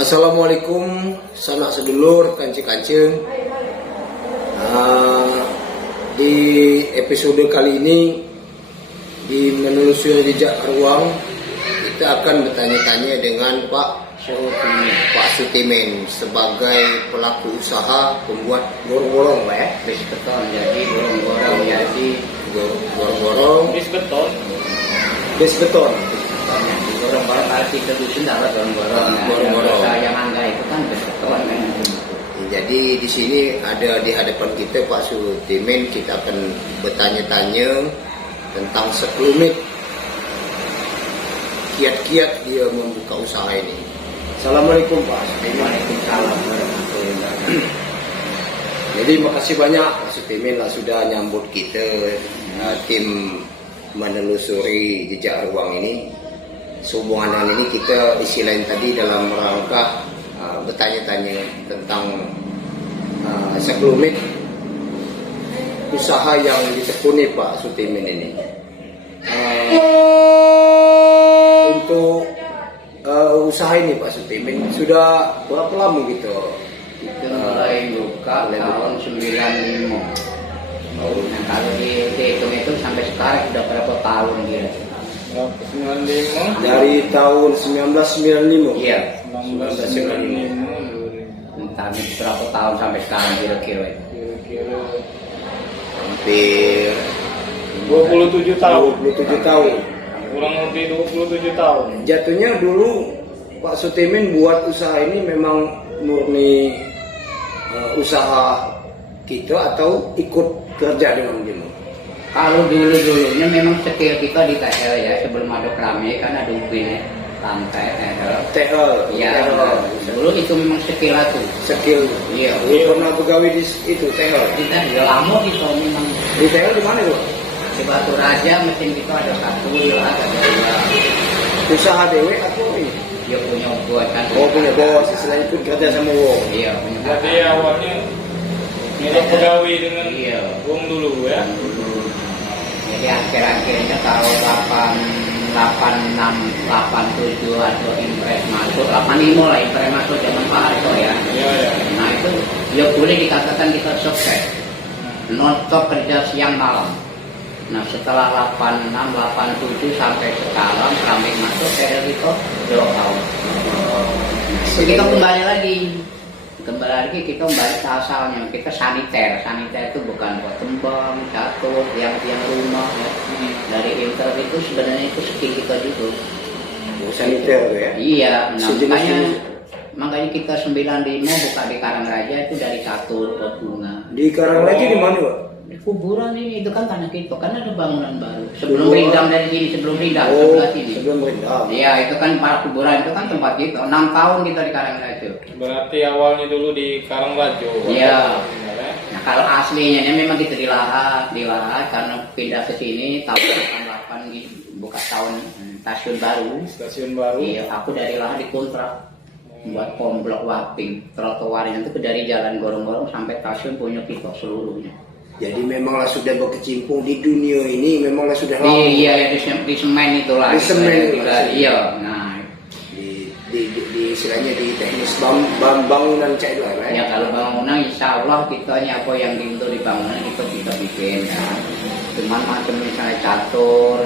Assalamualaikum sanak sedulur kancing-kancing. Di episode kali ini di menelusuri jejak ruang kita akan bertanya-tanya dengan Pak Sutimin sebagai pelaku usaha pembuat gorong-gorong, Pak ya. Bis beton jadi gorong-gorong jadi Gorong-gorong bis beton. Gorong-gorong kalau kita dusun dapat gorong-gorong. Gorong-gorong. Yang angga itu kan bis beton kan. Jadi di sini ada di hadapan kita Pak Sutimin, kita akan bertanya-tanya tentang sekelumit kiat-kiat dia membuka usaha ini. Assalamualaikum Pak Sutimin. Waalaikumsalam warahmatullahi wabarakatuh. Jadi makasih banyak Pak Sutimin lah sudah nyambut kita tim menelusuri jejak ruang ini. Sehubungan dengan ini kita istilahnya tadi dalam rangka bertanya-tanya tentang sekelumit usaha yang ditekuni Pak Sutimin ini. Untuk usaha ini Pak Sutimin sudah berapa lama gitu? Kita mulai buka tahun 95. Nah kalau dihitung itu sampai sekarang sudah berapa tahun dia? 95 Dari tahun 1995. Iya. 1995 Entah berapa tahun sampai sekarang kira-kira. kira-kira Hampir 27 tahun. 27 tahun. Kurang lebih 27 tahun. Jatuhnya dulu Pak Sutimin buat usaha ini memang murni usaha kita atau ikut kerja dengan dia? Kalau dulu-dulunya memang skill kita di TL ya, sebelum ada keramik kan ada ubin ya, lantai TL. TL. Iya, dulu itu memang skill aku. Skill. Iya. Lu pernah pegawai di itu TL. Kita sudah lama kita memang Di TL di mana tuh? di Batu Raja mesin kita ada satu lah, ada dua. Usaha dewe atau ini? Dia punya buat kan. Oh punya bos, istilahnya ikut kerja sama wong. Iya punya. Jadi awalnya kita pegawai dengan Iya. Wong dulu ya. Jadi akhir-akhirnya tahun 86, 87 atau impres masuk, 85 lah impres masuk zaman Pak Harto ya. Iya ya. Nah itu ya boleh dikatakan kita sukses. Non-stop kerja siang malam. Nah setelah 86, 87 sampai sekarang keramik masuk saya itu 2 tahun. Nah, kita kembali lagi kita kembali ke asalnya. Kita saniter itu bukan buat tembang, catur, tiang-tiang rumah ya. Dari inter itu sebenarnya itu skill kita juga. Saniter ya. Iya, nah, Sejenis makanya kita 95 buka di Karangraja itu dari catur buat bunga. Di Karangraja di mana Pak? Di kuburan ini itu kan tanah kita, kan ada bangunan baru. Kuburan. Sebelum Rindam dari sini, sebelum Rindam Oh, sebelah sini. sebelum Rindam. Iya, itu kan para kuburan itu kan tempat kita. 6 tahun kita di Karangraja. Berarti awalnya dulu di Karangbajo. Iya. Benar, ya? Nah kalau aslinya memang kita di Lahat karena pindah ke sini tahun 88 gitu, buka tahun stasiun baru. Stasiun baru. Iya, aku dari Lahat dikontrak buat komplek waping, trotoarnya itu dari jalan gorong-gorong sampai stasiun punya kita seluruhnya. Jadi memanglah sudah berkecimpung di dunia ini, memanglah sudah lama. Iya, di semen itulah. Di semen itu. Iya, nah. Di istilahnya di teknis bangunan cek dua Ya kalau bangunan insya Allah kita apa yang untuk di bangunan kita bikin ya. Cuman macam misalnya catur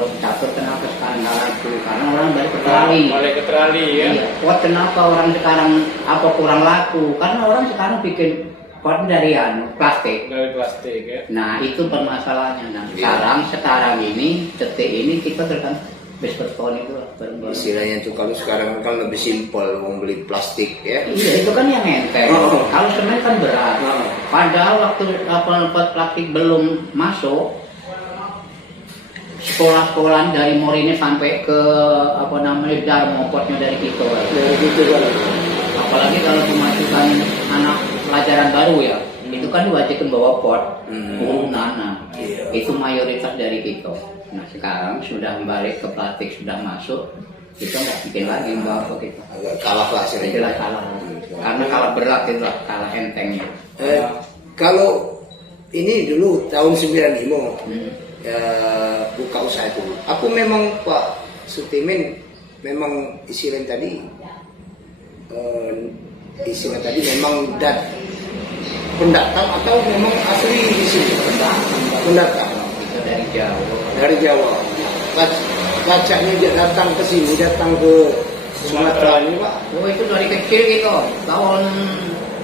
kenapa sekarang nggak laku? Karena orang balik ke trali. Balik ke trali ya. Iya. Pot kenapa orang sekarang apa kurang laku? Karena orang sekarang bikin pot dari plastik. Dari plastik ya. Nah itu permasalahannya. Nah Iya. sekarang ini detik ini kita tergantung bis beton itu bareng-bareng. Istilahnya tuh kalau sekarang kan lebih simpel mau beli plastik ya. Iya itu kan yang enteng. Oh. Kalau semen kan berat. Oh. Padahal waktu plastik belum masuk, sekolah-sekolah dari Morini sampai ke Darmo potnya dari kita. Dari gitu kan. Apalagi kalau memasukkan anak pelajaran baru ya, itu kan diwajibkan bawa pot, guru nana. Iya. Itu mayoritas dari kita. Nah sekarang sudah balik ke plastik sudah masuk, kita nggak bikin lagi bawa apa kita. Agak kalah lah Itulah istilahnya. kalah. Karena kalah berat itu kalah entengnya. Kalau ini dulu tahun 95 Hmm. buka usaha itu. Aku memang Pak Sutimin memang istilahnya tadi istilah tadi memang pendatang atau memang asli di sini? Pendatang. Kita dari Jawa. Dari Jawa. Lacaknya dia datang ke sini, datang ke Sumatera ini Pak. Oh itu dari kecil gitu, tahun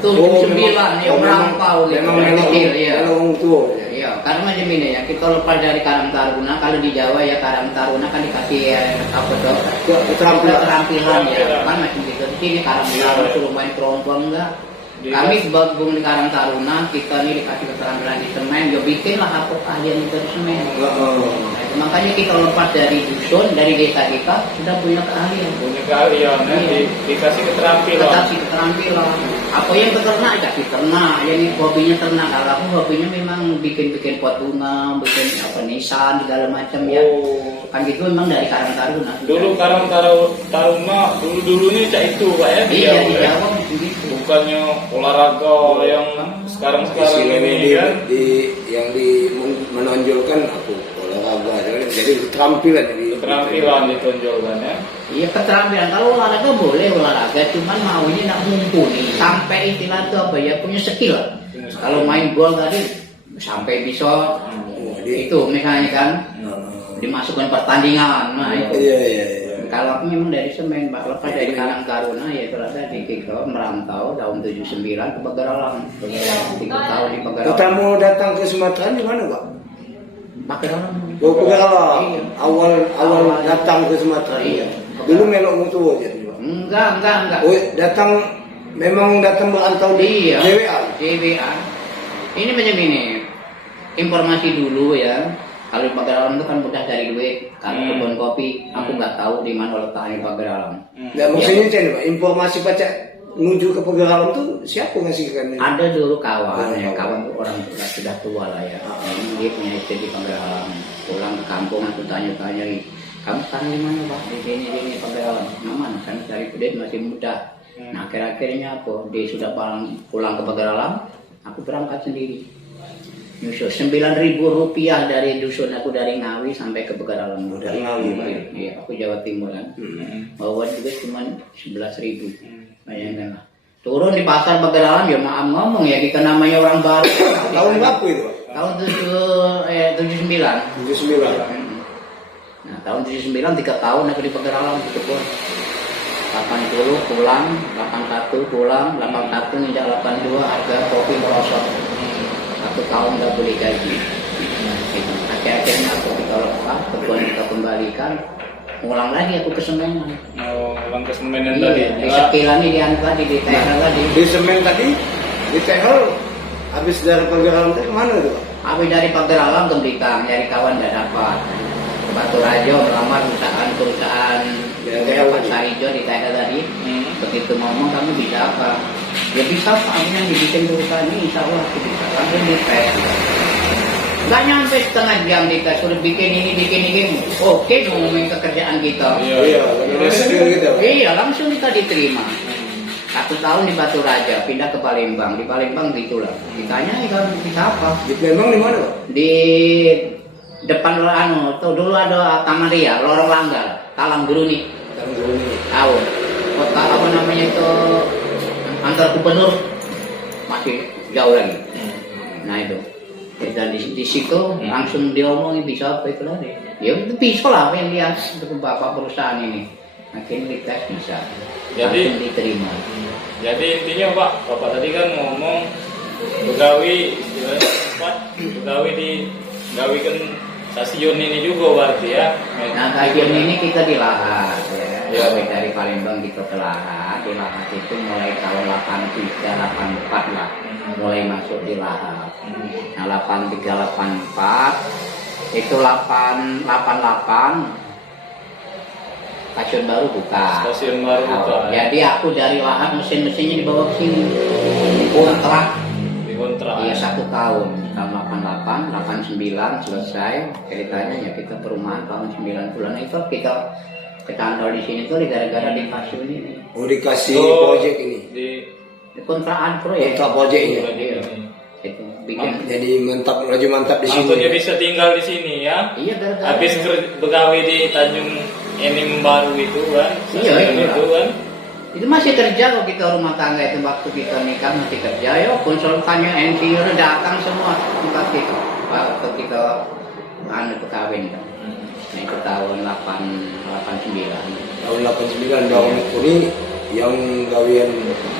79 yang merantau gitu. Memang Dari kecil ya. Memang tua. Iya, karena macam ini ya, kita lepas dari Karang Taruna, kalau di Jawa ya Karang Taruna kan dikasih apa tuh? Keterampilan ya, kan macam gitu. Di sini Karang Taruna suruh main keroncong enggak. Kami gabung di Karang Taruna, kita nih dikasih keterampilan di semen, ya bikinlah apa keahlian itu di semen. Nah, makanya kita lepas dari dusun, dari desa kita sudah punya keahlian. Punya keahlian, dikasih keterampilan. Dikasih keterampilan. Apa yang beternak jadi ternak, yang hobinya ternak. Kalau aku hobinya memang bikin pot bunga, bikin apa nisan segala macam ya. Kan gitu memang dari Karang Taruna. Dulu Karang Taruna dulu-dulunya cak itu Pak ya. Iya, di Jawa begitu. Bukannya olahraga yang sekarang ini kan. Yang menonjolkan aku olahraga, jadi keterampilan ditonjolkan ya. Iya keterampilan, kalau olahraga boleh olahraga, cuman maunya nak mumpuni sampai istilah itu apa ya, punya skill. Kalau main gol tadi sampai bisa itu misalnya kan dimasukkan pertandingan, nah itu. Iya. Kalau aku memang dari semen, Pak, lepas dari Karang Taruna ya ternyata di kita merantau tahun 79 ke Pagaralam. 3 tahun di Pagaralam. Pertama datang ke Sumatera di mana Pak? Pagaralam. Pagaralam. Iya. Awal datang ke Sumatera. Iya. Dulu melok mutu aja. Enggak. Oh, memang datang berantau di Iya. DWA. Ini macam ini. Informasi dulu ya. Kalau di Pagaralam itu kan mudah cari duit. Kalau kebun kopi, aku nggak tahu di mana letaknya Pagaralam. Nah, maksudnya Pak, informasi pacak menuju ke Pagaralam itu siapa ngasihkan? Ada dulu kawan, ya kawan tuh orang sudah tua lah ya. Dia punya istri di Pagaralam. Pulang ke kampung aku tanya-tanya, kamu sekarang di mana Pak? Di sini Pagaralam. Aman, kan cari duit masih mudah. Nah akhir-akhirnya apa? Dia sudah pulang ke Pagaralam, aku berangkat sendiri. Nyusul 9.000 rupiah dari dusun aku dari Ngawi sampai ke Pagaralam. Dari Ngawi, Pak. Iya, aku Jawa Timur kan. Bawa juga cuma 11.000. Bayangkan lah. Turun di pasar Pagaralam ya maaf ngomong ya, kita namanya orang baru. Tahun berapa itu Pak? Tahun 79. 79. Nah tahun 79 3 tahun aku di Pagaralam gitu pun. 80 pulang, 81 pulang, 81 ninjak 82 harga kopi merosot. 1 tahun nggak boleh gaji. Akhir-akhirnya aku kita lepas, kebun kita kembalikan, ulang lagi aku ke Semen. Ulang ke Semen Iya, tadi. di Sekilan ini tadi di Tehel tadi. Di Semen tadi, di Tehel, habis dari Pagaralam itu kemana tuh Pak? Habis dari Pagaralam ke Blitar, nyari kawan tidak dapat. Ke Batu Rajo melamar perusahaan Pak Sarijo di Tehel tadi. Begitu ngomong kamu bisa apa? Ya bisa Pak, yang dibikin perusahaan ini insya Allah aku bisa. Langsung di tes. Gak nyampe setengah jam kita suruh bikin ini. Oke, ngomongin pekerjaan kita. Iya, langsung kita diterima. 1 tahun di Batu Raja, pindah ke Palembang. Di Palembang gitulah. Ditanya kamu bisa apa? Di Palembang di mana Pak? Di depan tuh dulu ada Taman Ria, Lorong Langgar, Talang Geruni. Tahu. Kota apa namanya itu, antar gubernur masih jauh lagi. Nah itu. Dan di situ langsung diomongin bisa apa itu lagi. Ya itu bisa lah yang lihat bapak perusahaan ini. Akhirnya dites bisa. Jadi langsung diterima. Jadi intinya Pak, Bapak tadi kan ngomong begawi istilahnya cepat, begawi di gawikan stasiun ini juga berarti ya. Nah stasiun ini kita di Lahat ya. Dari Palembang kita ke Lahat. Di Lahat itu mulai tahun 83, 84 lah. Mulai masuk di Lahat. Nah 83, 84 itu 888 stasiun baru buka. Stasiun baru buka. Jadi aku dari Lahat mesin-mesinnya dibawa ke sini. Kontrak. Dikontrak. Iya 1 tahun. Tahun 88, 89 selesai. Ceritanya ya kita perumahan tahun 90-an itu kita kantor di sini tuh gara-gara dikasih ini. Oh dikasih proyek ini. Di Kontrakan proyek. Kontrak proyek ini. Iya. Itu bikin. Jadi mantap di sini. Maksudnya bisa tinggal di sini ya. Iya gara-gara. Habis begawi di Tanjung Enim baru itu kan. Iya, Stasiun itu kan. Itu masih kerja kok kita rumah tangga itu waktu kita nikah masih kerja. Yo konsultannya insinyur datang semua tempat kita waktu kita kawin. Nah itu tahun 89. Tahun 89 tahun ini yang gawian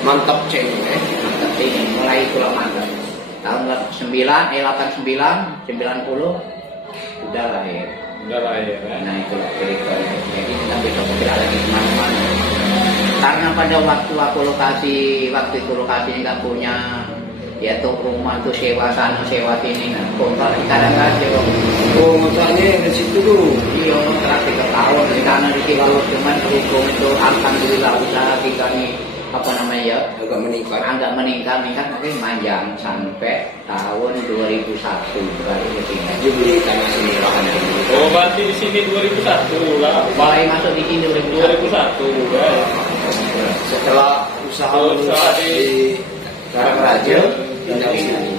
mantap ceng Mantap ini mulai itu lah mantap. Tahun 89 90 udah lahir. Udah lah ya kan. Nah itulah ceritanya. Jadi kita bisa bergerak lagi kemana-mana. Karena pada waktu itu lokasinya nggak punya, ya tuh rumah tuh sewa sana sewa sini, nah kontrak kadang-kadang sewa. oh ngontraknya di situ tuh. Iya kontrak 3 tahun di sana di situ, cuman berhubung itu alhamdulillah usaha kita nih apa namanya ya agak meningkat tapi panjang sampai tahun 2001 baru ke sini. dia beli tanah sini lahan ini. Oh berarti di sini 2001 lah. Mulai masuk di sini 2001 kan. Setelah usaha di Karangaraja pindah ke sini.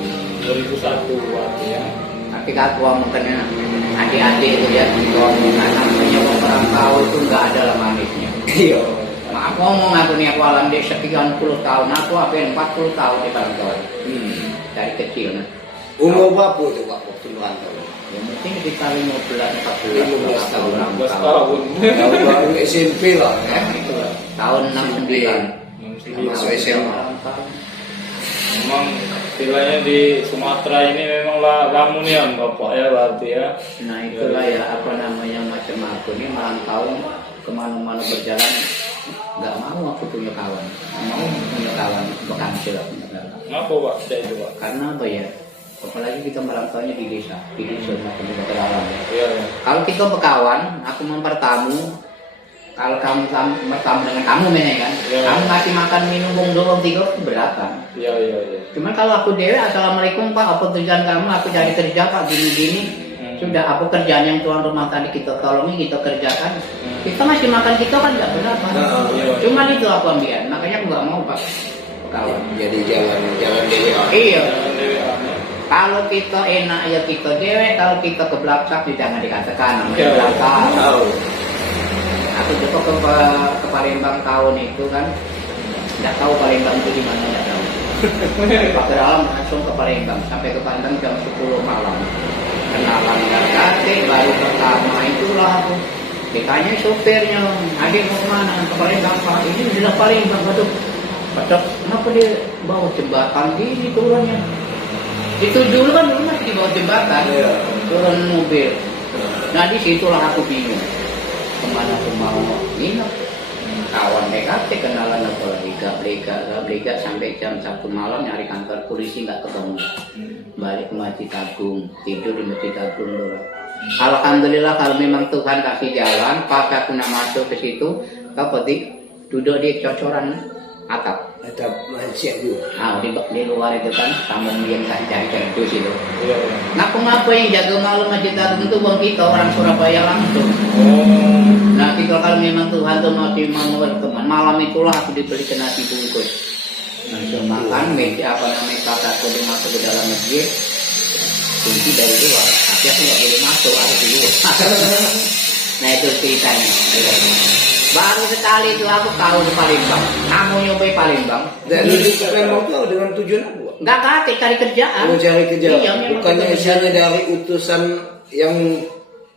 2001 artinya. Tapi kalau mungkin adik-adik itu ya kalau namanya perantau itu nggak ada lah manisnya. Iya. Aku ngomong aku nih aku alhamdulillah sekian puluh tahun aku apa 40 tahun di perantauan dari kecil. Nah. Umur berapa tuh Pak waktu merantau? Ya mungkin sekitar 15 15 tahun. 12 tahun. Tahun baru SMP lah. Itu lah. Tahun 69. Masuk SMA. Memang istilahnya di Sumatera ini memang lamunian Bapak ya berarti ya. Nah itulah ya apa namanya macam aku ini merantau kemana-mana berjalan nggak mau aku punya kawan, mau punya kawan bekasi lah punya kawan. Kenapa Pak saya itu Pak? Karena apa ya? Apalagi kita merantaunya di desa macam di pedalaman. Iya ya. Kalau kita berkawan, aku mempertamu. Kalau kamu bertamu dengan kamu memang kan, Ya. kamu ngasih makan minum bung doang tiga berapa? Iya iya iya. Cuman kalau aku dewe, assalamualaikum Pak, apa tujuan kamu? Aku cari kerja Pak, gini-gini. Sudah apa kerjaan yang tuan rumah tadi kita tolongi, kita kerjakan. Kita ngasih makan kita kan nggak berapa. iya. Cuman itu aku ambil, makanya aku nggak mau Pak kawan. Jadi jalan DWA. Iya. Jangan DWA. Kalau kita enak ya kita dewe, kalau kita ke belakang jangan dikatakan namanya Iya. belakang. Tahu. Aku juga ke Palembang tahun itu kan, nggak tahu Palembang itu di mana nggak tahu. Pakai dalam langsung ke Palembang, sampai ke Palembang jam 10 malam. Kenalan kakak, baru pertama itulah aku ditanya sopirnya, adik mau kemana? Ke Palembang Pak, ini sudah Palembang betul. Padahal kenapa dia bawa jembatan gini turunnya? Itu dulu kan dulu masih di bawah jembatan, Iya. turun mobil. Nah disitulah aku bingung kemana aku mau nginep. Kawan PKP kenalan apa lagi gak sampai jam 1 malam nyari kantor polisi nggak ketemu. Balik ke Masjid Agung, tidur di Masjid Agung dulu. Alhamdulillah kalau memang Tuhan kasih jalan, pas aku nak masuk ke situ, kau peti duduk di cocoran atap. Ada masih aku. Nah di luar itu kan sama yang cari kerdus itu. Iya iya. Ngapa yang jaga malam Masjid Agung itu bang kita orang Surabaya langsung. Oh. Nah kalau memang Tuhan tuh masih mau berteman, malam itulah aku dibeli nasi bungkus. Langsung makan, meja apa namanya kata aku masuk ke dalam masjid, kunci dari luar, tapi aku nggak boleh masuk, harus di luar. Nah itu ceritanya. Baru sekali itu aku tahu di Palembang, kamu nyobain Palembang. Dan di Palembang itu dengan tujuan apa? Nggak katik, cari kerjaan. Mau cari kerja. Iya, memang Bukannya kita misalnya dari utusan yang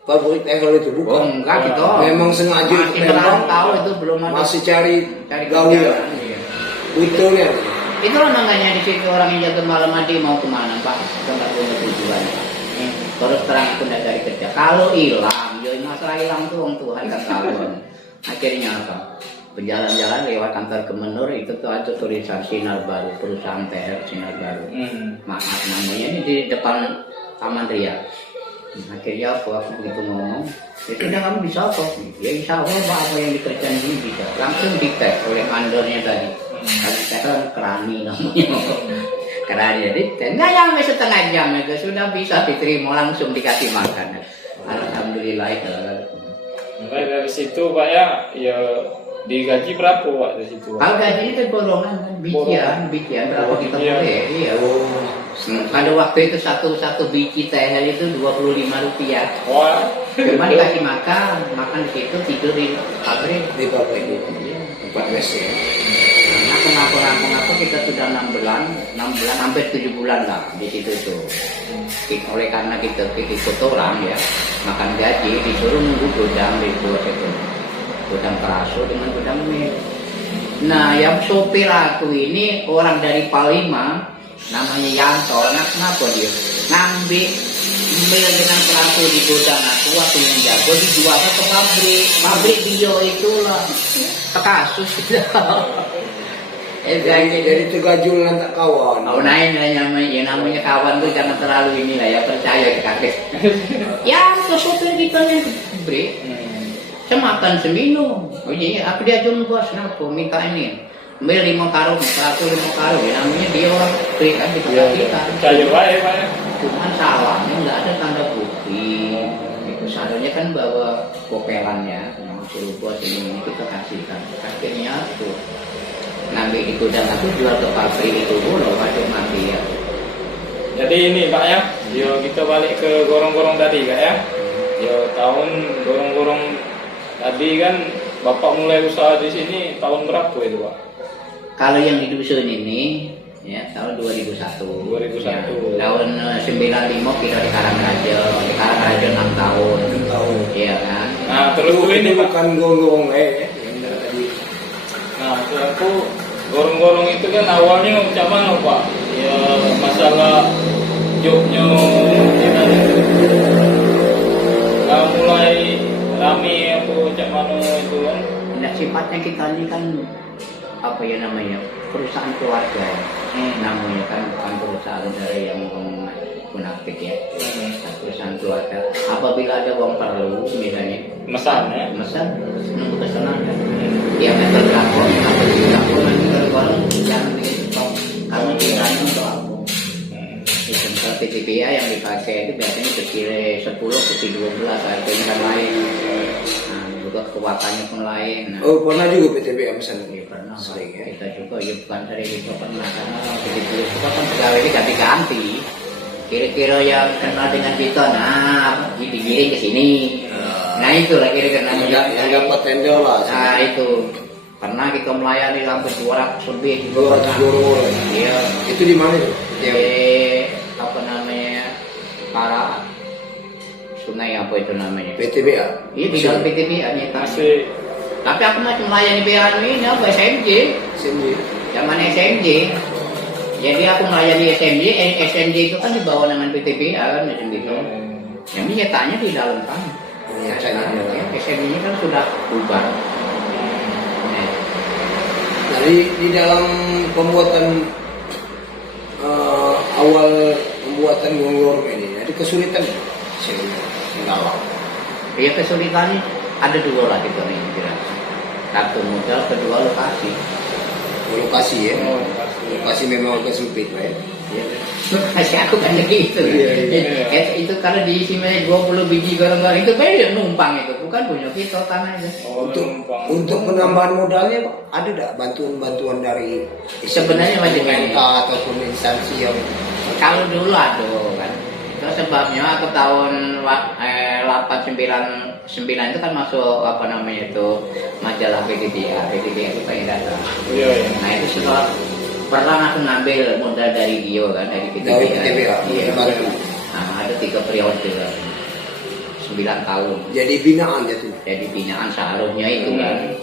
pabrik ehol itu Oh, bukan. enggak gitu. Memang sengaja masih ke Palembang. tahu itu belum ada. Masih cari gawe. gawe. Betulnya. Itulah makanya di situ orang yang jaga malam mandi mau kemana Pak? Kita nggak punya tujuan. Terus terang aku nggak cari kerja. Kalau hilang, ya masalah hilang tuh orang Tuhan kan tahu. Akhirnya apa? Berjalan-jalan lewat kantor Kemenur itu tuh ada tulisan Sinar Baru, perusahaan PR Sinar Baru. Maaf namanya ini di depan Taman Ria. Akhirnya aku begitu ngomong, itu udah kamu bisa kok. Ya insya Allah Pak, apa yang dikerjain ini bisa. Langsung dites oleh mandornya tadi. Kalau kita kan kerani namanya. Kerani jadi nggak nyampe setengah jam itu sudah bisa diterima langsung dikasih makan. Alhamdulillah itu. Mulai dari situ Pak ya digaji berapa Pak dari situ? Kalau gaji itu golongan kan, bijian berapa kita boleh? Iya. Pada waktu itu satu biji teh itu 25 rupiah. Wah. Cuma dikasih makan di situ tidur di pabrik. Di pabrik itu. Iya. Empat West ya. Nah, ngaku kita sudah 6 bulan, hampir 7 bulan lah di situ tuh. Oleh karena kita ikut orang ya, makan gaji disuruh nunggu gudang di bawah itu, gudang Keraso dengan gudang mil. Nah, yang sopir aku ini orang dari Palima, namanya Yanto. Nah, kenapa dia ngambil mil dengan Keraso di gudang aku waktu yang jago dijual ke pabrik bio itulah kasus. Jadi tegajul tak kawan. Oh naik namanya kawan tuh jangan terlalu inilah ya, percaya kakek. Ya ke sopir kita yang beri semakan seminum. Oh iya aku diajun bos kenapa minta ini mil 5 karung 105 karung ya, namanya dia orang beri kan kita Percaya baik Pak. cuman salahnya nggak ada tanda bukti. Itu seharusnya kan bawa kopelannya yang suruh bos ini kita kasihkan. Akhirnya tuh ngambil di gudang aku jual ke pabrik itu loh, masuk mafia. Jadi ini Pak ya, yo kita balik ke gorong-gorong tadi Kak ya. Yo tahun gorong-gorong tadi kan Bapak mulai usaha di sini tahun berapa itu Pak? Kalau yang di dusun ini ya tahun 2001. 2001. Ya, tahun 95 kita di Karangraja 6 tahun. 6 tahun. Iya kan. Nah terus ini Pak. bukan gorong-gorong ya. Yang tadi. Nah aku gorong-gorong itu kan awalnya macam mana Pak? Ya masalah jobnya kita mulai rame apa macam mana itu kan? Nah, sifatnya kita ini kan apa ya namanya perusahaan keluarga ya. Namanya kan bukan perusahaan dari yang munafik ya. Perusahaan keluarga. Apabila ada uang perlu misalnya Mesan ya? mesan nunggu pesanan kan. Dia meter berapa, apa berapa nanti kalau jangan bikin stok karena kiranya untuk apa? Kalau PTPA yang dipakai itu biasanya sekira 10 ke 12 harganya kan lain. Nah, juga kekuatannya pun lain. Nah, Oh pernah juga PTBA pesan ya pernah sering ya. kita juga ya bukan sering itu pernah karena begitu itu kan pegawai ini ganti-ganti. Kira-kira yang kenal dengan kita, nah digiring ke sini. Nah itulah kira-kira Yang dapat tender lah. Nah itu pernah kita melayani sampai 200 lebih. 200 gorong-gorong. Iya. Itu di mana itu? Di apa namanya para sungai apa itu namanya? PTBA. Iya di dalam PTBA nya kan. Masih Tapi aku masih melayani BHN ini apa SMJ? Sini. Zaman SMJ. Jadi aku melayani SMJ, SMJ itu kan di bawah naungan PTBA kan macam gitu. Yang nyatanya di dalam kan. Nyatanya. SMJ ini kan sudah bubar. Jadi di dalam pembuatan awal pembuatan gorong-gorong ini ada kesulitan mendalam. Ya kesulitannya ada dua lah gitu nih kira. Satu modal, kedua lokasi. Lokasi ya. Oh, Lokasi memang agak sempit Pak ya. Masih aku kan gitu. Itu kalau diisi 20 biji gorong-gorong itu kan numpang itu, bukan punya kita tanah aja. Untuk penambahan modalnya Pak, ada tidak bantuan dari Sebenarnya macam ini. pemerintah ataupun instansi yang Kalau dulu ada kan. Itu sebabnya aku tahun 899 itu kan masuk apa namanya itu majalah PTBA itu kayak data. iya iya. Nah itu setelah pernah aku ngambil modal dari Dio kan dari PTBA. Dari PTBA, Iya. dibantu. Nah, ada 3 periode 9 tahun. jadi binaan jatuh. Jadi binaan seharusnya itu kan.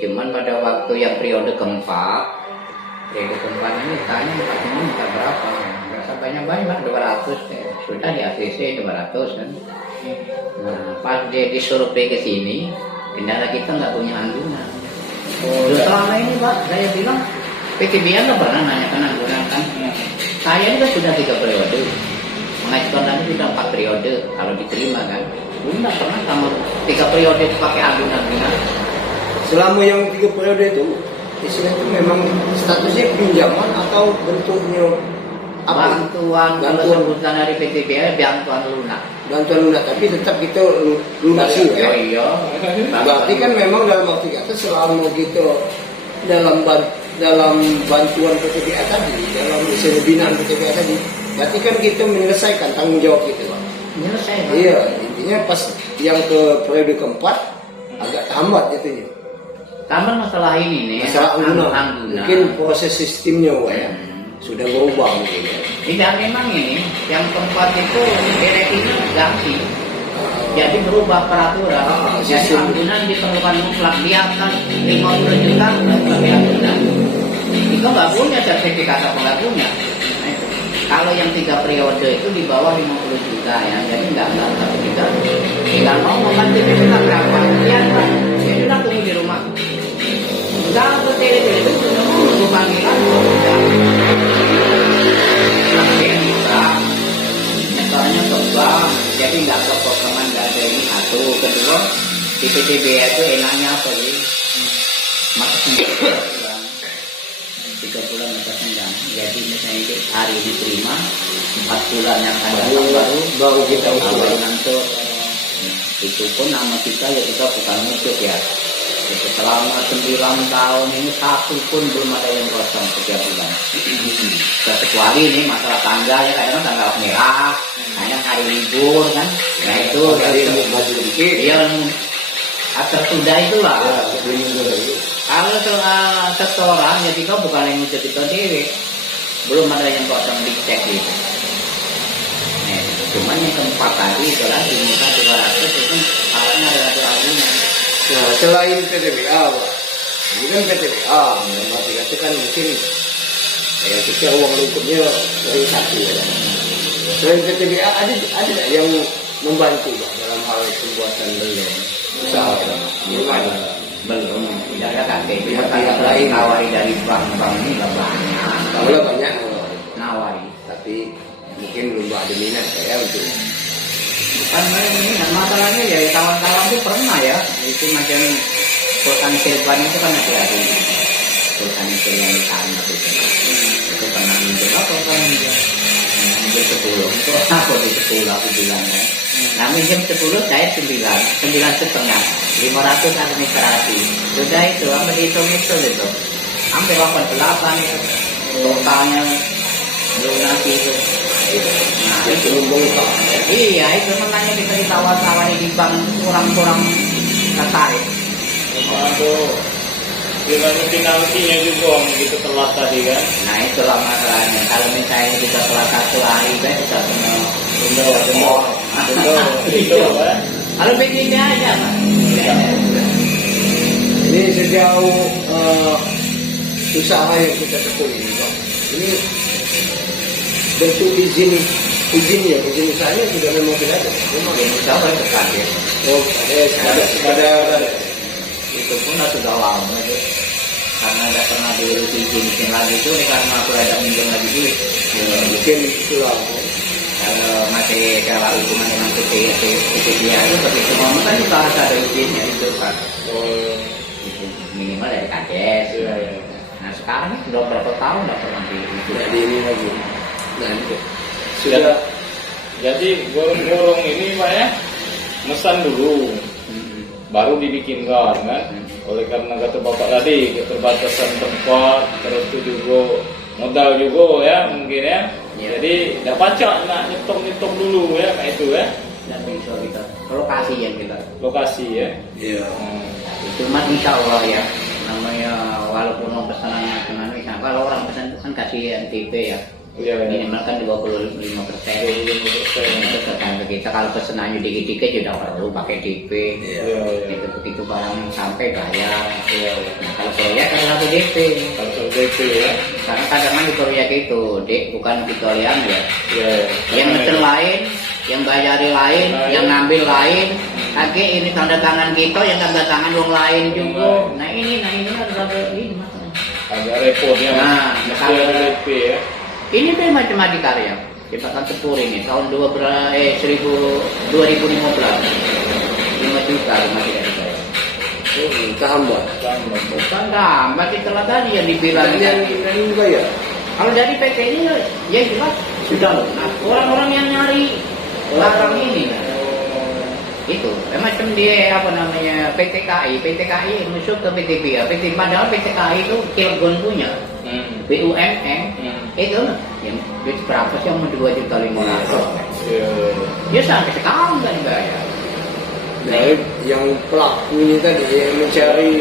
Cuman pada waktu yang periode keempat ini tanya katanya minta berapa? Berasa banyak 200 ya. Sudah di ACC 200 kan. Nah, pas dia disuruh pergi ke sini, kendala kita nggak punya anggunan. Selama ini Pak, saya bilang PTBA nggak pernah nanyakan anggunan kan. Saya ini kan sudah 3 periode, mengajukan tadi sudah 4 periode kalau diterima kan. Belum nggak pernah sama 3 periode itu pakai anggunan. Selama yang 3 periode itu istilah itu memang statusnya pinjaman atau bentuknya apa? Bantuan kalau sebutan dari PTBA bantuan lunak. Bantuan lunak, tapi tetap kita lunasi Oh ya. iya. Berarti kan memang dalam arti kata selama kita dalam bantuan PTBA tadi, dalam istilah binaan PTBA tadi, berarti kan kita menyelesaikan tanggung jawab kita Pak. Menyelesai. Iya, intinya pas yang ke periode keempat agak hambat jatuhnya. Tambah masalah ini nih. Masalah angguna. Angguna. Mungkin proses sistemnya Pak ya. Sudah berubah mungkin ya. Tidak, memang ini yang keempat itu direktinya ganti. Jadi berubah peraturan. Jadi sistem. ambunan diperlukan mutlak di atas 50 juta sebagai ambunan. Itu nggak punya sertifikat apa nggak punya. Nah, itu. Kalau yang 3 periode itu di bawah 50 juta ya, jadi nggak sertifikat. Tinggal mau membantu BPK berapa? Sekian Pak. Ya sudah tunggu di rumah. Kalau betul itu sudah mau panggilan sudah. Nyetornya ke bank, jadi nggak ke potongan, nggak ada ini satu. Kedua, di PTB itu enaknya apa sih? Masa senjang, 3 bulan masa senjang. Jadi misalnya itu hari diterima, 4 bulan yang akan datang baru kita awal ngantor. Itu pun nama kita ya kita bukan musuh ya. Itu selama 9 tahun ini 1 pun belum ada yang kosong setiap bulan. Kecuali ini masalah tanggal ya, kadang tanggal merah, kadang hari libur kan. Nah itu Dari maju dikit. dia tertunda itulah. Ya, Kalau soal setoran ya kita bukan yang ngusut itu dewi, belum ada yang kosong dicek gitu. Nah, cuman yang keempat tadi itu lagi muka 200 itu alatnya ada alunan. Nah, selain PTBA, Pak, ini kan PTBA, berarti itu kan mungkin ya kita uang lingkupnya dari satu ya. Selain PTBA ada nggak yang membantu Pak dalam hal pembuatan belum usaha? Belum ada. Belum, tidak ada KTP. Pihak-pihak Kalau lain. nawari dari bank-bank ini nggak banyak. Kalau banyak, Nawari. tapi mungkin belum ada minat saya untuk. Kan ini masalahnya ya kawan-kawan itu pernah ya, itu macam perusahaan silvan itu kan hati-hati. Perusahaan silvan di sana itu pernah minjem apa kan minjem 10 itu aku di 10 aku bilang kan. Nah minjem 10 saya 9,5, 500 administrasi. Sudah itu hampir dihitung-hitung itu, hampir 88 itu totalnya belum nanti itu. Nah itu membongkar. iya itu makanya kita ditawar-tawari di bank kurang-kurang tertarik. Aduh, dengan penaltinya juga gitu telat tadi kan. Nah itulah masalahnya. Kalau misalnya kita telah 1 hari kan kita kena Betul, kan? Kalau begini aja Pak. Ini sejauh usaha yang kita tekuni ini, Pak. Ini bentuk izin usahanya sudah memang tidak ada. Memang yang usaha dekat ya. Oh, ada. Itu pun sudah lama itu. Karena tidak pernah diurus izin lagi itu karena aku ada minjem lagi duit. Ya, mungkin itulah. Kalau masih kalau hukuman dengan PTBA itu tapi semua kan itu harus ada izinnya itu kan. Oh, Itu minimal dari KDS. iya, iya. Nah sekarang ini sudah berapa tahun tidak pernah itu. Tidak di ini lagi. Nah, itu sudah. Jadi gorong-gorong ini Pak ya, mesan dulu, baru dibikinkan kan. Oleh karena kata Bapak tadi keterbatasan tempat, terus itu juga modal juga ya mungkin ya. Iya. Jadi tidak pacak nak nyetok dulu ya kayak itu ya. Dan bisa kita lokasi yang kita. Lokasi ya. Iya. Itu mah insya Allah ya. Namanya walaupun mau pesanannya gimana, kalau orang pesan itu kan kasih NTP ya. Iya, iya. Minimal kan 25%. 25%. Itu tergantung kita. Kalau pesanannya dikit-dikit sudah perlu pakai DP. Iya. Iya, iya. Itu begitu barang sampai bayar. Iya. Nah kalau proyek kan satu DP. Harus ada DP ya. Karena kadang di proyek itu, bukan kita lihat ya. Iya. Yang mesen lain, yang bayari lain, yang ngambil lain. Lagi ini tanda tangan kita, yang tanda tangan orang lain juga. Nah ini harus ada ini masalahnya. Agak repot ya. Nah, mesti kalau- ada DP ya. Ini tuh macam adikarya. Jembatan Tepur ini tahun 2015. 5 juta rumah tidak dibayar. Tambah. Sama. Bukan gambar itulah tadi yang dibilang. Dan yang juga ya. Kalau dari PT ini ya jelas sudah lunas. Orang-orang yang nyari barang ini itu macam dia apa namanya PTKI masuk ke PTBA. Padahal PTKI itu Cilegon punya. BUMN itu yang duit berapa sih yang 2,5 juta. Iya. Ya sampai sekarang nggak dibayar. Dari yang pelakunya tadi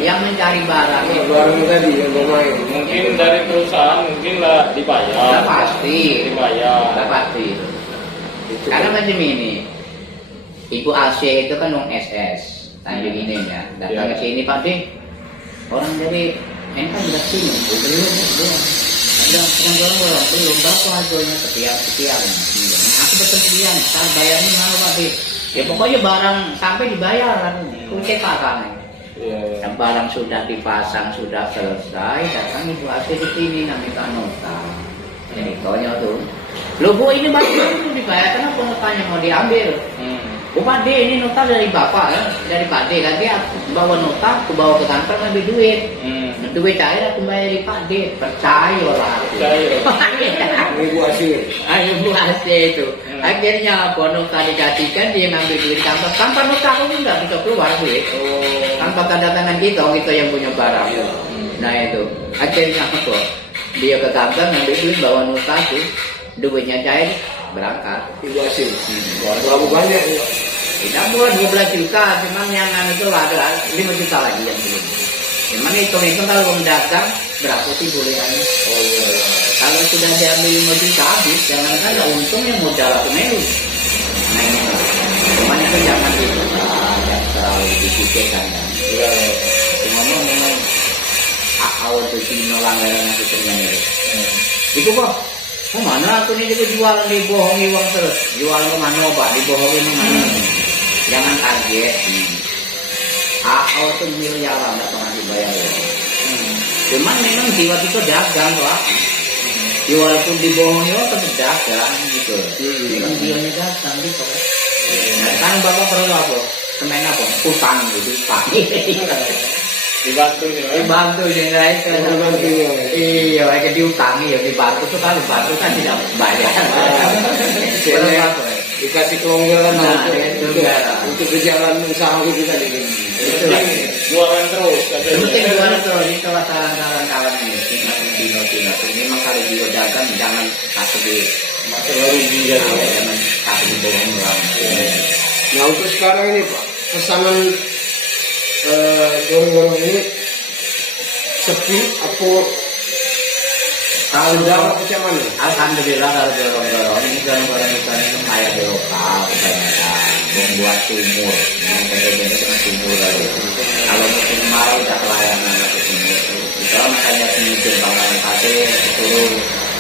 yang mencari barang barang tadi yang bermain. Mungkin dari perusahaan mungkin lah dibayar. Udah pasti Dibayar. udah pasti Itu karena kan. macam ini Ibu AC itu kan dong SS Tanjung ini ya datang Ya. ke sini Pak D orang dari NK udah sini belum ada orang belum berapa harganya sekian aku bersekian saya bayarnya mana Pak D ya pokoknya barang sampai dibayar kan kunci pasang Iya. yang barang sudah dipasang sudah selesai datang Ibu AC di sini minta nota jadi tanya tuh lo Bu ini barang itu dibayar kenapa notanya mau diambil Bu Pak D ini nota dari Bapak ya, dari Pak D kan dia bawa nota, aku bawa ke kantor ngambil duit. Duit cair aku bayar di Pak D, percaya lah. Percaya. Ibu hasil. Ayo Bu hasil itu. Akhirnya apa nota dikasihkan dia ngambil duit kantor tanpa nota aku nggak bisa keluar duit. Tanpa tanda tangan kita yang punya barang. Nah itu akhirnya apa? Dia ke kantor ngambil duit bawa nota tuh, duitnya cair berangkat. Ibu hasil. Berapa banyak ya? Tidak buat 12 juta, cuman yang itu ada 5 juta lagi yang belum. Cuman hitung kalau mendatang berapa sih bolehannya? Oh iya. Kalau sudah diambil 5 juta habis, jangankan ada untungnya modal aku melu. Nah ini lah. Cuman itu jangan jangan terlalu dipikirkan kan. Iya. Ngomong awal tuh sini langgaran aku ternyata. Itu kok. Oh mana aku ini jual dibohongi uang terus. Jual ke mana Pak? Dibohongi ke mana? Jangan kaget. Aku tuh miliaran nggak pernah dibayar. Cuman memang jiwa itu dagang Pak. Walaupun dibohongi orang tetap dagang gitu. Memang jiwanya dagang gitu. Nah, kan Bapak perlu apa? Semen apa? Utang gitu. Dibantu ya. Dibantu dengan iya, kayak diutangi ya dibantu tuh kalau bantu kan tidak bayar. Dikasih kelonggaran Nah, untuk berjalan usaha itu tadi. Jualan terus. Penting jualan terus ini kalau kawan-kawan ini Dino ini memang kalau jiwa dagang jangan takut di Masa baru juga. jangan takut dibohong orang. Nah untuk sekarang ini Pak, pesanan gorong-gorong ini sepi apa Kalau dalam macam mana? alhamdulillah kalau dorong-dorong ini dorong-dorong itu kayak di lokal kebanyakan membuat sumur. Yang benar-benar itu sumur lalu. Kalau musim kemarau udah pelayanan ke sumur. Itu makanya mungkin bakalan kate turun.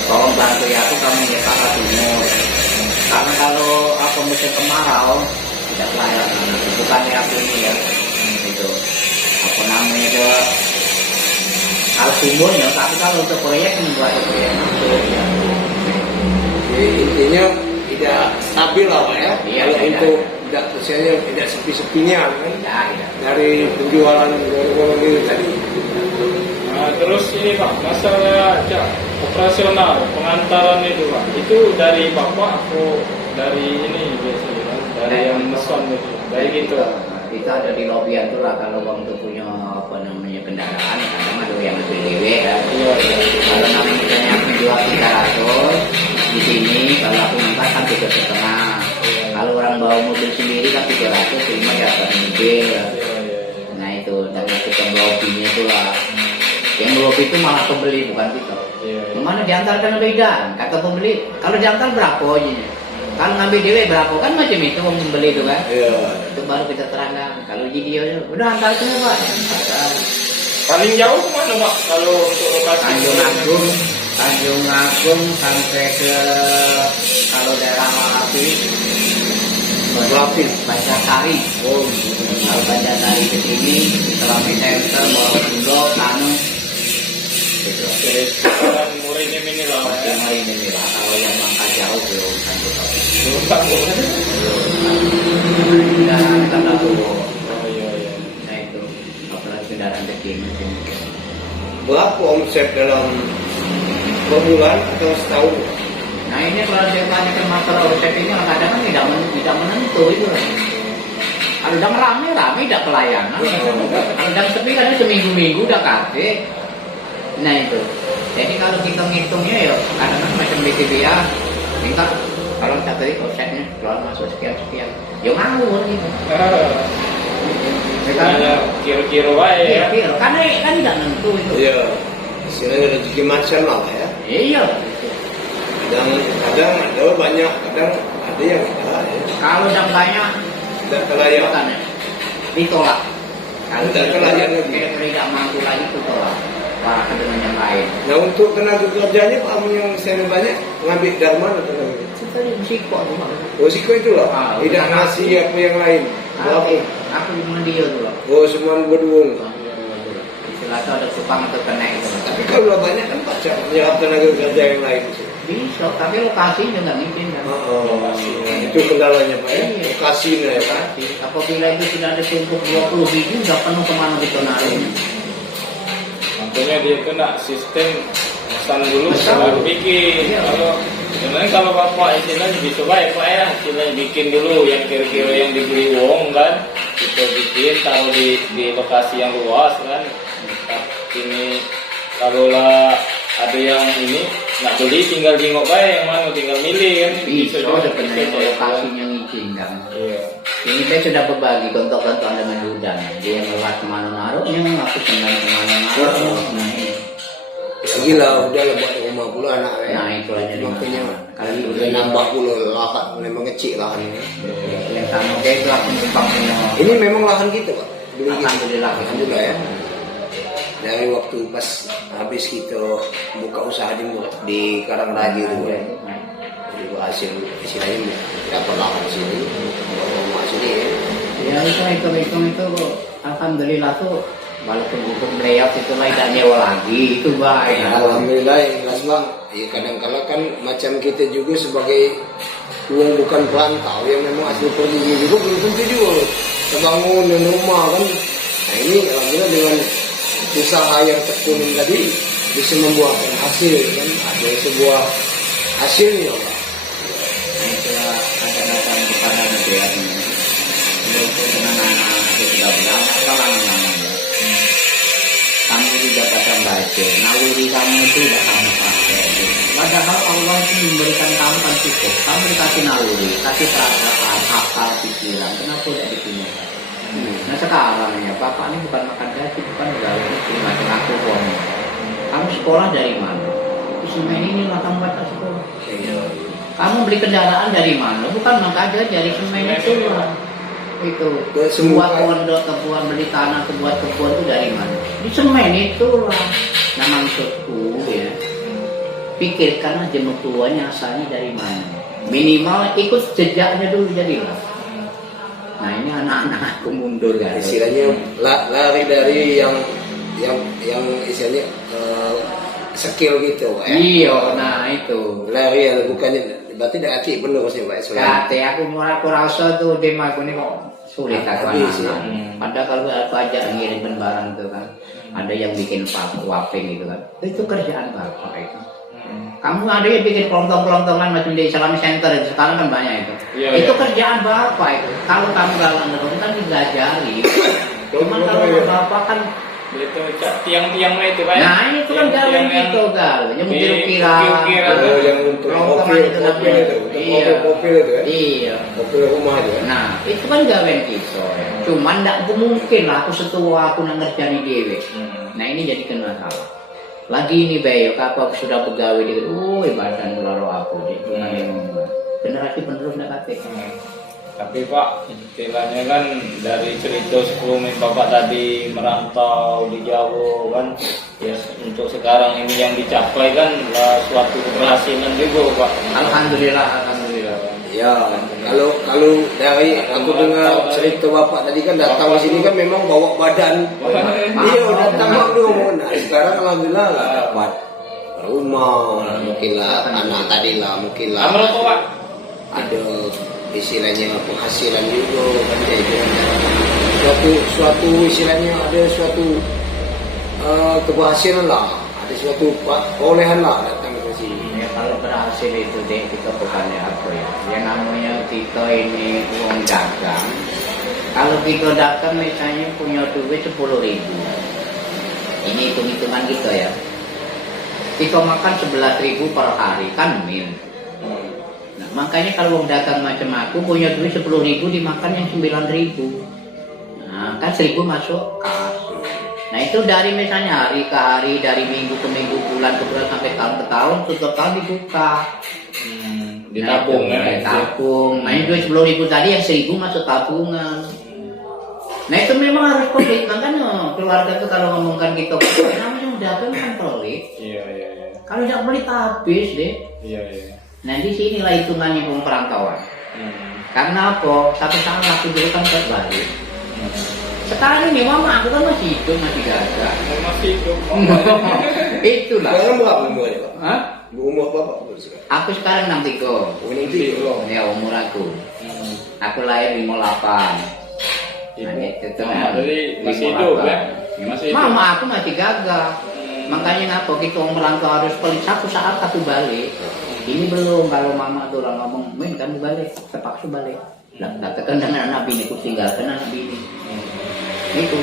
Tolong bantu ya aku kamu nyetak sumur. Karena kalau aku musim kemarau tidak pelayanan. Bukannya aku ini ya itu apa namanya itu. Kalau sumurnya, tapi kalau untuk proyek membuat proyek masuk ya. Jadi intinya tidak stabil lah Pak ya. Iya, Kalau tidak. untuk tidak misalnya tidak sepi-sepinya kan Ya. dari penjualan gorong-gorong itu tadi. Nah, terus ini Pak, masalah operasional pengantaran itu Pak, itu dari Bapak atau dari ini biasanya kan? Dari yang meson gitu, dari gitu. Itu ada di lobbyan tuh lah kalau bang tuh punya apa namanya kendaraan kadang ada yang lebih dewe kan. Iya, iya. Kalau namanya misalnya aku jual 300 di sini kalau aku ngangkat kan 3,5. Kalau orang bawa mobil sendiri kan 300 cuma ya ke mobil. Iya, iya. Nah itu dan kita lobbynya itu lah. Yang lobby itu malah pembeli bukan kita. Iya. Kemana diantarkan beda? Kata pembeli kalau diantar berapa aja? Kalau ngambil dewe berapa kan macam itu orang membeli itu kan? Iya. Itu baru kita terangkan. Kalau video udah antar semua Pak. Antar. Paling jauh kemana Pak? Kalau untuk lokasi Tanjung Agung sampai ke kalau daerah Malapi, Banjarsari. Oh, Kalau Banjarsari ke sini, setelah Center, Borobudur, Kanu. Gitu. Oke, sekarang muridnya ini lah Pak ya. Yang lain ini lah. Kalau yang langkah jauh belum sampai ke situ. Belum Pak. Kita tahu. Oh iya iya. Nah itu apalagi kendaraan kecil macam itu. berapa omset dalam per bulan atau setahun? Nah ini kalau saya tanyakan masalah omset ini kadang kan tidak menentu itu. Kalau udah rame tidak pelayanan. Kalau udah sepi kadang seminggu-minggu udah kafe. Nah itu. Jadi kalau kita ngitungnya ya kadang-kadang macam BTBA tingkat kalau catat omsetnya keluar masuk sekian. Ya ngawur gitu. Hanya kira-kira wae ya. Kira-kira kan tidak nentu itu. Iya. Istilahnya rezeki macam lah ya. Iya. Kadang ada banyak, kadang ada yang enggak ya. Kalau yang banyak Tidak kelayak. bukan ya, ditolak. Kalau Tidak kelayak lagi. tidak mampu lagi itu tolak. Para dengan yang lain. Nah untuk tenaga kerjanya Pak Amun yang saya banyak ngambil dari mana tenaga kerja? Kita di musiko tuh. Resiko itu loh. Ah, Tidak udah. ngasih apa yang lain. Aku cuma dia tuh loh. Oh semua berduung. Istilahnya ada tukang atau kena itu. Tapi kalau banyak kan Pak Cak menyerap tenaga kerja yang lain. Bisa, tapi lokasinya nggak mungkin kan. Itu kendalanya Pak ya. Iya. Lokasinya ya Pak. Lokasi. Apabila itu sudah ada tumpuk 20 biji, nggak penuh kemana gitu naruh. Makanya dia itu nak sistem pesan dulu Pesan. baru bikin. Iya. Kalau sebenarnya kalau bapak istilahnya bisa baik pak ya, istilahnya bikin dulu yang kira-kira yang dibeli uang kan, kita bikin taruh di lokasi yang luas kan. Ini kalau lah ada yang ini nak beli tinggal jengok baik yang mana tinggal milih kan. Bisa, juga, sebenarnya bisa, lokasinya ngizinkan. Iya. Ini saya sudah berbagi kontok-kontok dengan Hudan. Dia lewat kemana naruhnya, aku senang kemana naruh. Nah ini. Lagi lah udah lah buat rumah pula anak ya. Nah itu aja Makanya kali udah nambah pula lahan, memang kecil lahannya. yang sama kayak itu aku numpang punya. Ini memang lahan kita Pak. Beli gitu. Alhamdulillah. Alhamdulillah ya. Dari waktu pas habis kita buka usaha di Karangraji itu, jadi hasil istilahnya dapat lahan sini, rumah sini ya. Ya itu hitung-hitung itu alhamdulillah tuh walaupun hukum layout itu lah tidak nyewa lagi itu baik. Alhamdulillah yang jelas Bang. Ya kadang-kala kan macam kita juga sebagai uang bukan perantau yang memang asli pergi juga belum tentu juga terbangun rumah kan. Nah ini alhamdulillah dengan usaha yang tekun tadi bisa membuahkan hasil kan, ada sebuah hasilnya Pak. Itulah kata-kata kepada negara ini. Itu dengan anak-anak itu sudah berapa lama-lama ya. Kamu juga kadang baca, naluri kamu itu sudah kamu pakai. Padahal Allah itu memberikan kamu kan cukup. Kamu dikasih naluri, kasih perasaan, akal, pikiran. Kenapa tidak digunakan? Nah sekarang ya, bapak ini bukan makan gaji, bukan gaji, terima kasih aku uangnya. Kamu sekolah dari mana? Semen inilah kamu baca sekolah. Kamu beli kendaraan dari mana? Bukan makanya dari semen itu lah. Itu Semua buat pondok, kebuan beli tanah, buat kebun itu dari mana? Di semen itulah. Nah maksudku ya, pikirkan aja mertuanya asalnya dari mana. Minimal ikut jejaknya dulu jadilah. Nah ini anak-anak aku mundur kan. Istilahnya lari dari yang istilahnya skill gitu Pak ya. Iya, nah itu. Lari yang bukannya berarti tidak aktif benar sih Pak selain. Kate aku rasa tuh di aku ini kok sulit aku Habis, ya. anak. Padahal kalau aku ajak ngirimkan barang tuh kan, ada yang bikin waping gitu kan. Itu kerjaan bapak itu. Kamu ada yang bikin kelontong-kelontongan macam di Islamic Center itu sekarang kan banyak itu. Iya, Itu iya. kerjaan bapak itu. Kalau kamu galang terus kan dipelajari. Cuman kalau bapak kan, Itu tiang-tiang itu pak ya. nah ini tuh kan galang gitu gal, yang ukir-ukiran. ukir-ukiran. Yang untuk Kelontongan mobil itu itu, namanya. untuk Iya. mobil itu ya. Iya. Mobil rumah itu ya. Nah, itu kan gawean kita ya. Cuman ndak mungkin lah aku setua aku nang ngerjani dhewe. Nah, ini jadi kena salah. Lagi ini bayo apa sudah pegawai di ibadan loro aku di generasi penerus ndak kate. Tapi Pak, istilahnya kan dari cerita sebelum Bapak tadi merantau di Jawa kan, ya untuk sekarang ini yang dicapai kan suatu keberhasilan juga Pak. Alhamdulillah. Ya, kalau dari aku dengar cerita Bapak tadi kan datang di sini kan memang bawa badan. Iya, datang dulu. Nah, sekarang alhamdulillah lah dapat rumah, mungkin lah anak tadi lah, mungkin lah. Merokok Pak. Ada istilahnya penghasilan juga kan jadi suatu istilahnya ada suatu keberhasilan lah, ada suatu perolehan lah datang ke sini. Ya kalau berhasil itu deh kita bukannya apa ya? Yang namanya kita ini uang dagang. Kalau kita dagang misalnya punya duit 10.000, ini hitung-hitungan kita ya. Kita makan 11.000 per hari kan min. Nah, makanya kalau uang dagang macam aku punya duit 10.000 dimakan yang 9.000. Nah, kan 1.000 masuk kas. Nah itu dari misalnya hari ke hari, dari minggu ke minggu, bulan ke bulan sampai tahun ke tahun, setiap tahun dibuka. Ditabung nah, ya. Ditabung. Nah ini duit 10.000 tadi yang 1.000 masuk tabungan. Nah itu memang harus pelit, makanya keluarga tuh kalau ngomongkan gitu, namanya udah kan pelit. Iya. Kalau tidak pelit habis deh. Iya. Nah di sinilah hitungannya perantauan. Karena apa? Satu saat waktu dulu kan balik. Sekarang ini mama aku kan masih hidup, masih gagah. Masih hidup. Itulah. Sekarang berapa umurnya, Pak? Hah? Umur Bapak berapa sekarang? Aku sekarang 63. Oh, 63. Ya umur aku. Aku lahir 58. Nah, itu Jadi masih hidup ya? Masih hidup. Mama aku masih gagah. Makanya ngapa kita orang merantau harus pelit satu saat aku balik. Ini belum, kalau mama tuh orang ngomong, "Min kamu balik, terpaksa balik." Lah katakan dengan anak bini ku tinggalkan anak bini. Itu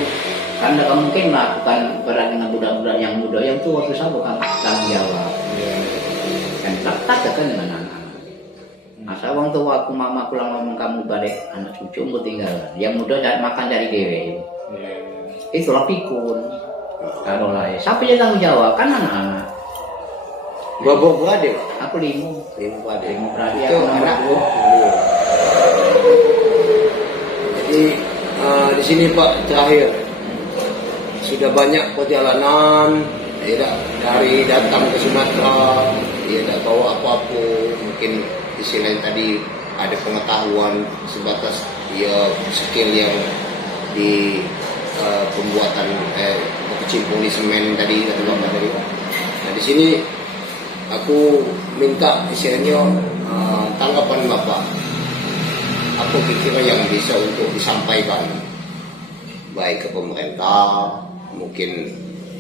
karena kamu mungkin melakukan peran dengan budak-budak yang muda yang tua itu sama bukan tanggung jawab. Kan katakan dengan anak-anak. Masa orang tua aku mama pulang ngomong kamu balik anak cucu mau tinggal. Yang muda makan dari dewe. Itulah pikun. Kalau lah siapa yang tanggung jawab kan anak-anak. Berapa beradik, Pak? Aku 5. 5 beradik. 5 beradik. Itu Aku nomor anak 2. Jadi di sini Pak terakhir sudah banyak perjalanan, tidak dari datang ke Sumatera, dia tidak tahu apa-apa, mungkin istilahnya tadi ada pengetahuan sebatas dia skill yang di pembuatan kecimpung di semen tadi atau apa tadi. Nah di sini aku minta istilahnya tanggapan Bapak. Apa kira yang bisa untuk disampaikan baik ke pemerintah, mungkin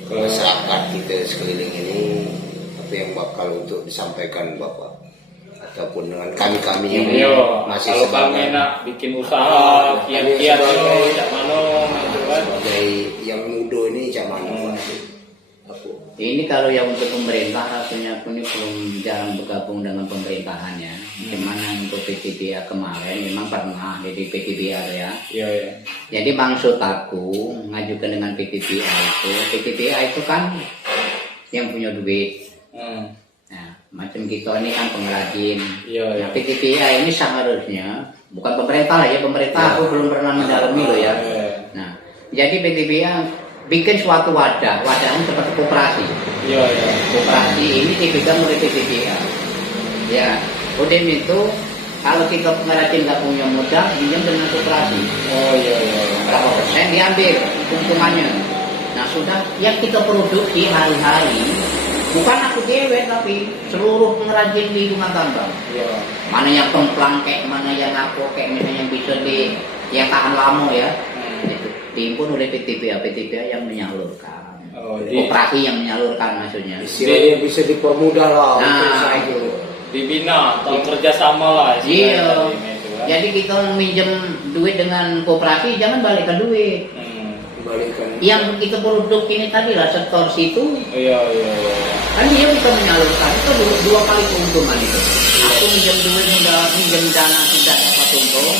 ke masyarakat kita sekeliling ini, apa yang bakal untuk disampaikan Bapak ataupun dengan kami-kami yang masih kalau kami nak bikin usaha kiat-kiat cak mano gitu kan, sebagai yang muda ini cak mano aku. Ini kalau yang untuk pemerintah rasanya aku ini belum jarang bergabung dengan pemerintahannya. Gimana untuk PTBA kemarin memang pernah jadi PTBA ya. Iya. Jadi maksud aku mengajukan dengan PTBA itu, PTBA itu kan yang punya duit. Nah, macam kita ini kan pengrajin. Iya. Nah, PTBA ini seharusnya bukan pemerintah lah ya, pemerintah aku belum pernah mendalami loh ya. Nah, jadi PTBA bikin suatu wadahnya seperti koperasi. Iya. Koperasi ini dipegang oleh PTBA. Ya, udah itu kalau kita pengrajin nggak punya modal, pinjam dengan koperasi. Oh iya. Berapa persen diambil keuntungannya. Nah sudah, yang kita produksi hari-hari bukan aku dewek tapi seluruh pengrajin di rumah tambang. Iya. Mana yang pemplang kayak mana yang aku kayak misalnya yang bisa yang tahan lama ya. Itu diimpun oleh PTBA yang menyalurkan. Koperasi yang menyalurkan maksudnya. Istilahnya bisa dipermudah lah. Nah itu. Dibina atau kerjasama lah. Iya. Jadi kita minjem duit dengan koperasi jangan balikkan duit. Balikkan. Yang kita produk ini tadi lah sektor situ. Iya. Kan dia bisa menyalurkan itu dua kali keuntungan itu. Aku minjem duit minjem dana sudah dapat untung.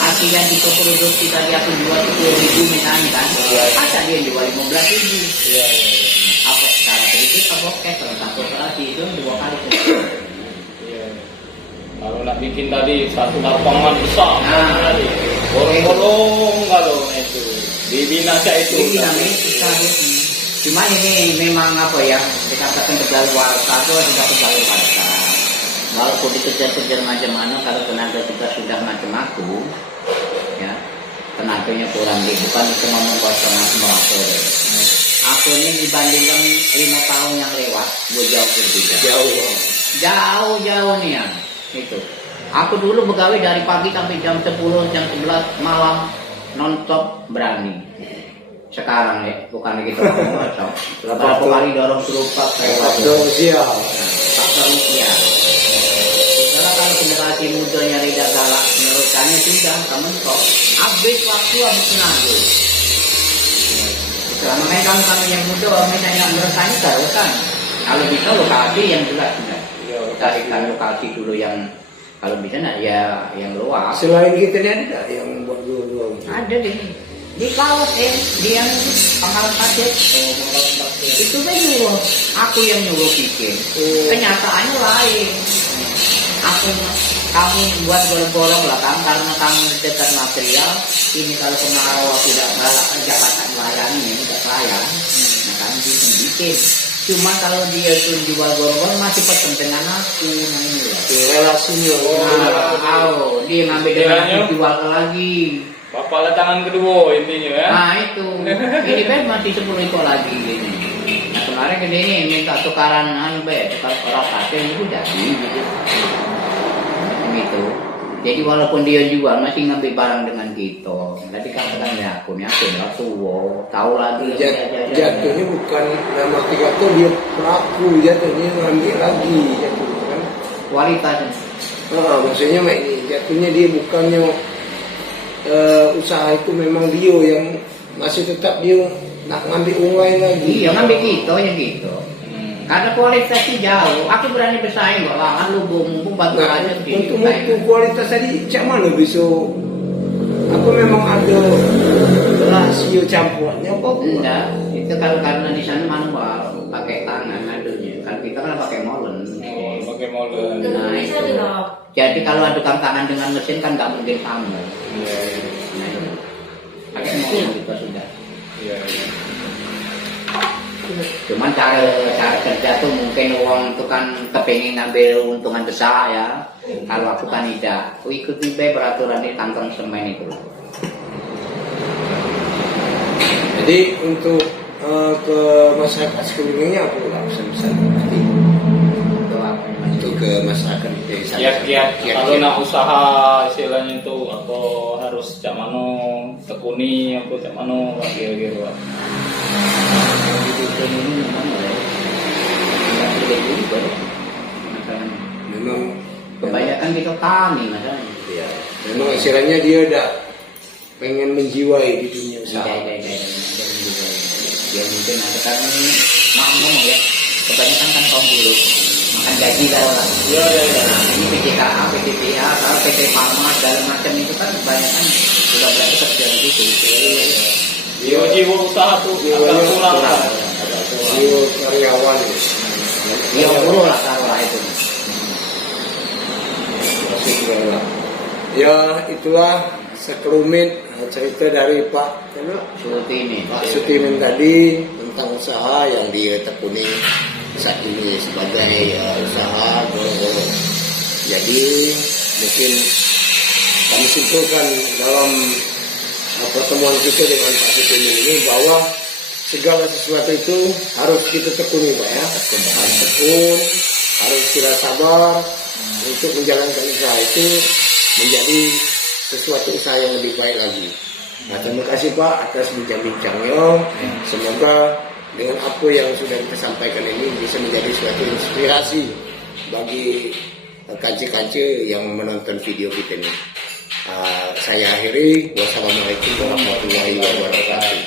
Hasil yang kita produksi tadi aku jual 10.000 misalnya kan. Ada dia jual 15.000. Iya. Apa secara kritis apa cash tentang koperasi itu dua kali. Kalau nak bikin tadi satu lapangan besar, tadi bolong kalau itu dibina saja itu. Cuma ini memang apa ya, dikatakan kedaluarsa itu sudah kedaluarsa. Walaupun dikejar-kejar macam mana, kalau tenaga kita sudah macam aku, ya tenaganya kurang bukan cuma mengkosongkan semua sore. Aku ini dibandingkan 5 tahun yang lewat, gue jauh berbeda. Jauh nih ya. Itu. Aku dulu begawe dari pagi sampai jam 10, jam 11 malam non-stop berani. Sekarang ya, bukan gitu ngomong. Berapa kali dorong serupap Faktor usia. Faktor usia. Setelah kalau generasi mudanya tidak galak meneruskannya sudah kamu kok habis waktu habis tenaga. Selama kami yang muda, misalnya yang meresahnya terusan. Kalau bisa lokasi yang jelas sudah. Carikan lokasi dulu yang kalau bisa nak ya yang luas. Selain kita ini ada yang buat dua-dua. Ada deh. Di kaos dia pangkalan pasir. Oh, Pangkalan Pasir. Itu kan nyuruh, aku yang nyuruh bikin. Kenyataannya lain. Kamu buat bolong-bolong lah kan, karena kamu dekat material. Ini kalau kemarau tidak galak, Jakarta melayani ini tidak saya. Nah kamu bikin. Cuma kalau dia tuh jual bolong masih pesen dengan aku, nah ini lah. relasinya. Dia ngambil dengan aku jual lagi. Bapak lah tangan kedua intinya ya. Nah itu, ini kan masih 10 ekor lagi ini. Nah kemarin ke sini minta tukaran tukar pasir itu jadi gitu. Gitu. Jadi walaupun dia jual masih ngambil barang dengan kita. Tadi katakan ya akunnya lah tua, tahu lagi. Jatuhnya bukan nama tiga tuh dia pelaku, jatuhnya ngambil lagi jatuhnya kan. Kualitasnya. Maksudnya ini jatuhnya dia bukannya usaha itu memang dia yang masih tetap dia nak ngambil ungai lagi. Iya ngambil kita ya gitu. Karena kualitasnya jauh, aku berani bersaing kok lah, lu bumbu bantu aja untuk mutu kualitas tadi cak mana bisa? Aku memang ada rasio campurannya kok. Enggak, itu kan karena di sana manual, pakai tangan aduknya. Kan kita kan pakai molen. Oh, pakai molen. Nah itu. Jadi kalau adukan tangan dengan mesin kan nggak mungkin sama. Iya. Nah, itu. Pakai molen kita sudah. Iya. Cuman cara kerja tuh mungkin uang itu kan kepingin ngambil untungan besar ya. Kalau aku kan tidak, aku ikuti peraturan di kantong semen itu. Jadi untuk ke masyarakat sekelilingnya aku nggak pesan-pesan untuk ke masyarakat desa. Kiat-kiat kalau nak usaha istilahnya itu aku harus cak mano tekuni aku cak mano kira-kira. Memang Kebanyakan kita tani masalahnya. ya, memang istilahnya dia udah pengen menjiwai di dunia usaha. Ya mungkin ada kan maaf ngomong ya, kebanyakan kan kaum buruh makan gaji kan orang. Iya. Nah, ini PJKA, PJPA, kalau PT Pharma segala macam itu kan kebanyakan sudah berada kerja di situ. Jiwa usaha tuh agak kurang lah. Dia karyawan. Ya buruh lah taruh itu. Ya itulah sekelumit cerita dari Pak Sutimin tadi tentang usaha yang dia tekuni saat ini sebagai usaha gorong-gorong. Jadi mungkin kami simpulkan dalam pertemuan kita dengan Pak Sutimin ini bahwa segala sesuatu itu harus kita tekuni Pak ya. Harus tekun, harus kita sabar untuk menjalankan usaha itu menjadi sesuatu usaha yang lebih baik lagi. Nah, terima kasih Pak atas bincang-bincangnya. Semoga dengan apa yang sudah kita sampaikan ini bisa menjadi suatu inspirasi bagi kancil-kancil yang menonton video kita ini. Saya akhiri. Wassalamualaikum warahmatullahi wabarakatuh.